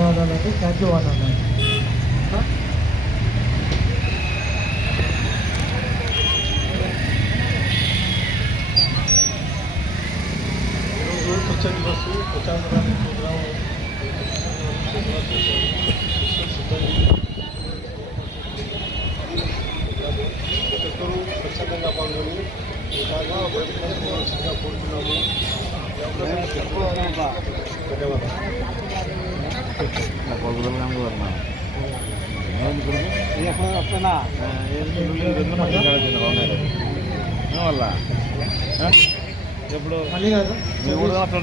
ధన్యవాదాలు అండి thank you అన్న ఈరోజు స్వచ్ఛ దివస్ ప్రచారాన్ని ప్రోగ్రాం సిబ్బంది స్వచ్ఛందంగా పాల్గొని బాగా కోరుతున్నాము అవకాశాన్ని ధన్యవాదాలు ఎప్పుడు? మళ్ళీ కాదు ఎవడు అట్లా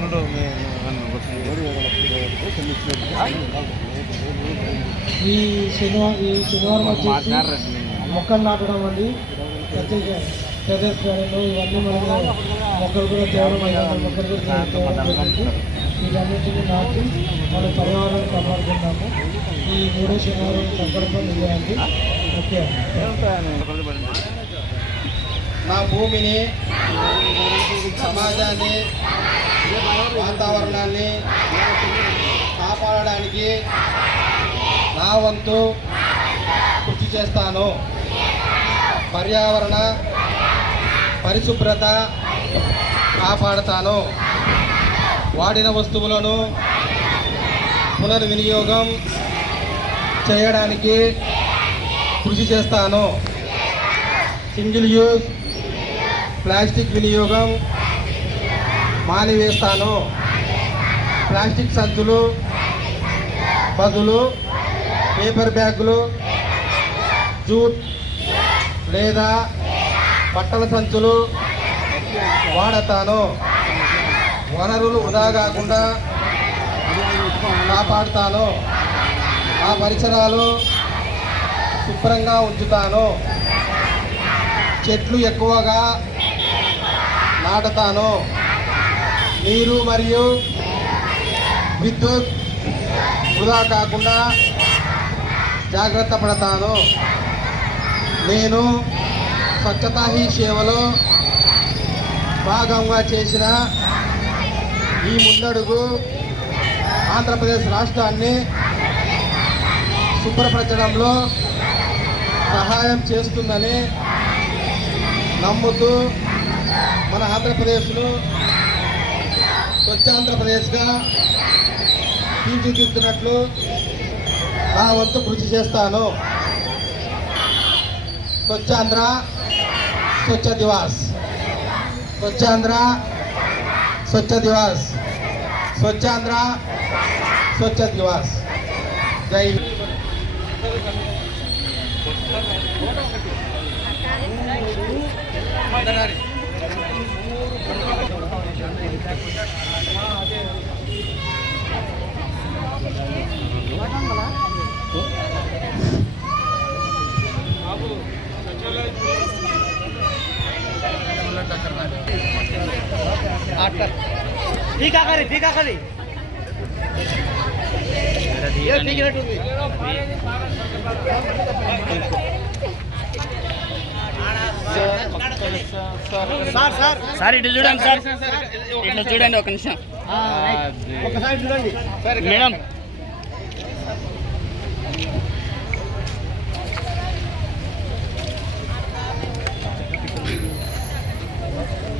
ఈ శనివారం ఈ శనివారం వచ్చేసి మొక్కలు నాటడం అండి. ప్రదర్శనలు ఇవన్నీ మనము మొక్కలు కూడా తేవడం అయ్యాము మొక్కలు కూడా వీటన్నిటిని నాటి మన పర్యావరణాన్ని కాపాడుకుంటాము. ఈ మూడో శనివారం సంకల్పం ఇవ్వండి నా భూమిని సమాజాన్ని వాతావరణాన్ని కాపాడడానికి నా వంతు కృషి చేస్తాను. పర్యావరణ పరిశుభ్రత కాపాడతాను. వాడిన వస్తువులను పునర్వినియోగం చేయడానికి కృషి చేస్తాను. సింగిల్ యూజ్ ప్లాస్టిక్ వినియోగం మానివేస్తాను. ప్లాస్టిక్ సంచులు బదులు పేపర్ బ్యాగులు జూట్ లేదా బట్టల సంచులు వాడతాను. వనరులు వృధా కాకుండా కాపాడుతాను. ఆ పరిసరాలు శుభ్రంగా ఉంచుతాను. చెట్లు ఎక్కువగా నాటుతాను. నీరు మరియు విద్యుత్ వృధా కాకుండా జాగ్రత్త పడతాను. నేను స్వచ్ఛతా హీ సేవలో భాగంగా చేసిన ఈ ముందడుగు ఆంధ్రప్రదేశ్ రాష్ట్రాన్ని శుభ్రపరచడంలో సహాయం చేస్తుందని నమ్ముతూ మన ఆంధ్రప్రదేశ్ను స్వచ్ఛాంధ్రప్రదేశ్గా తీర్చిదిద్దునట్లు నా వంతు కృషి చేస్తాను. స్వచ్ఛాంధ్ర స్వచ్ఛ దివాస్. స్వచ్ఛాంధ్ర స్వచ్ఛ దివాస్. స్వచ్ఛాంధ్ర స్వచ్ఛ దివాస్. జై ঠিক আকারে ঠিক আকারে సార్ ఇటు చూడండి సార్ ఇట్లా చూడండి ఒక నిమిషం ఒకసారి చూడండి మేడం